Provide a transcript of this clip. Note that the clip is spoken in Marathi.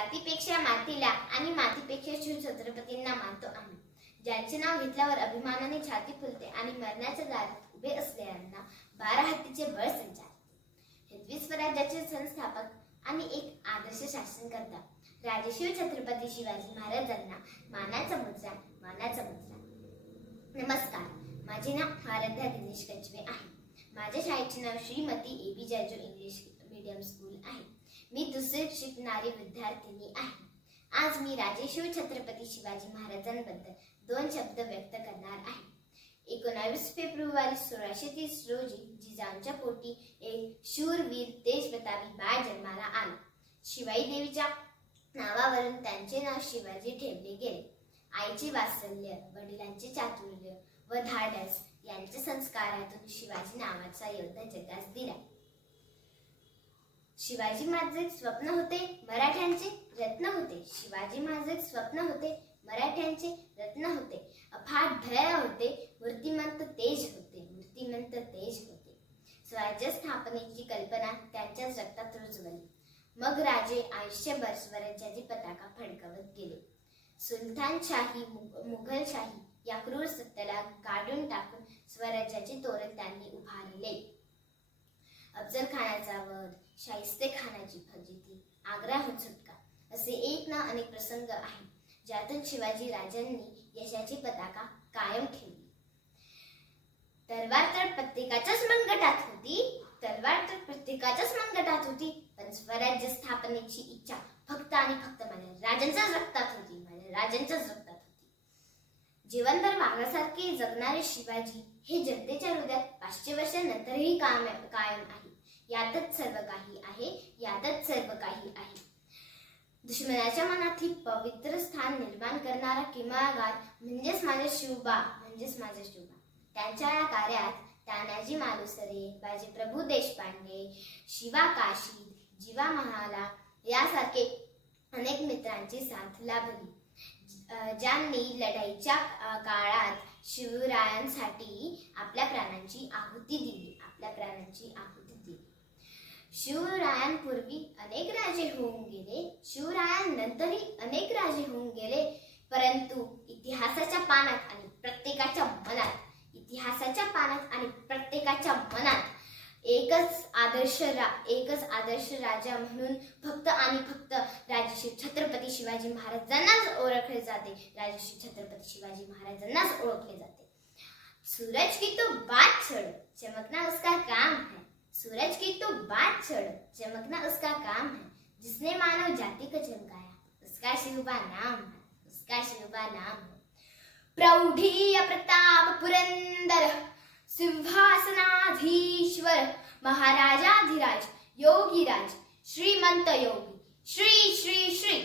जातीपेक्षा मातीला आणि मातीपेक्षा शिवछत्रपतींना मानतो आम्ही. ज्यांचे नाव घेतल्यावर अभिमानाने छाती फुलते आणि मरणाच्या दारात उभे असलेल्यांना 12 हत्तीचे बळ संचारते. हिंदवी स्वराज्याचे संस्थापक आणि एक आदर्श शासनकर्ता राजे शिवछत्रपती शिवाजी महाराजांना मानाचा मुजरा. नमस्कार, माझे नाव आराध्या दिनेश कचवे आहे. माझ्या शाळेचे नाव Shrimati AB. Jaju English medium school आहे. मी दुसरीत शिकणारी विद्यार्थिनी आहे. आज मी राजे शिवछत्रपती शिवाजी महाराजांबद्दल 2 शब्द व्यक्त करणार आहे. 19 फेब्रुवारी 1630 रोजी जिजाऊंच्या पोटी एक शूरवीर देशप्रतापी बाळ जन्माला आले. शिवाई देवीच्या नावावरून त्यांचे नाव शिवाजी ठेवले गेले. आईचे वात्सल्य, वडिलांचे चातुर्य व धाडस यांच्या संस्कारातून शिवाजी नावाचा योद्धा जगास दिला. शिवाजी माझे स्वप्न होते, मराठ्यांचे रत्न होते. शिवाजी माझे स्वप्न होते, मराठ्यांचे रत्न होते. अफाट धैर्य होते, मूर्तिमंत तेज होते. स्वराज्य स्थापनेची कल्पना त्यांच्याच रक्तात रुजवली. मग राजे आयुष्यभर स्वराज्याची पताका फडकवत गेले. सुलतानशाही, मुघलशाही या क्रूर सत्तेला काढून टाकून स्वराज्याचे तोरण त्यांनी उभारले. अफजल खानाचा वध, शाहिस्ते खानाची फजिती, आग्र्याहून सुटका असे एक ना अनेक प्रसंग आहेत, ज्यातून शिवाजी राजांनी यशाची पताका कायम ठेवली. तलवार तर प्रत्येकाच्याच मनगटात होती, पण स्वराज्य स्थापनेची इच्छा फक्त आणि फक्त माझ्या राजांच्याच रक्तात होती. जीवनभर वाघासारखे जगणारे शिवाजी हे जनतेच्या हृदयात 500 वर्षांनंतरही कायम आहे. यातच सर्व काही आहे. दुश्मनाच्या मनात ही पवित्र स्थान निर्माण करणारा किमयागार म्हणजेच माझा शिवबा. त्यांच्या या कार्यात तानाजी मालुसरे, बाजीप्रभू देशपांडे, शिवा काशी, जीवा महाला यासारखे अनेक मित्रांची साथ लाभली, ज्यांनी लढाईच्या काळात शिवरायांसाठी आपल्या प्राणांची आहुती दिली. शिवरायांपूर्वी अनेक राजे होऊन गेले, शिवरायांनंतरही अनेक राजे होऊन गेले, परंतु इतिहासाच्या पानात आणि प्रत्येकाच्या मनात एकच आदर्श राजा म्हणून फक्त आणि फक्त राजे छत्रपती शिवाजी महाराजांनाच ओळखले जाते. सूरज की तो बात छोड़ो, चमकना उसका काम है. जिसने मानव जाति को चमकाया, उसका शिवबा नाम है. प्रौढ़ी प्रताप पुरंदर, सिंहासनाधीश्वर, महाराजाधिराज, योगीराज, श्रीमंत योगी, श्री श्री श्री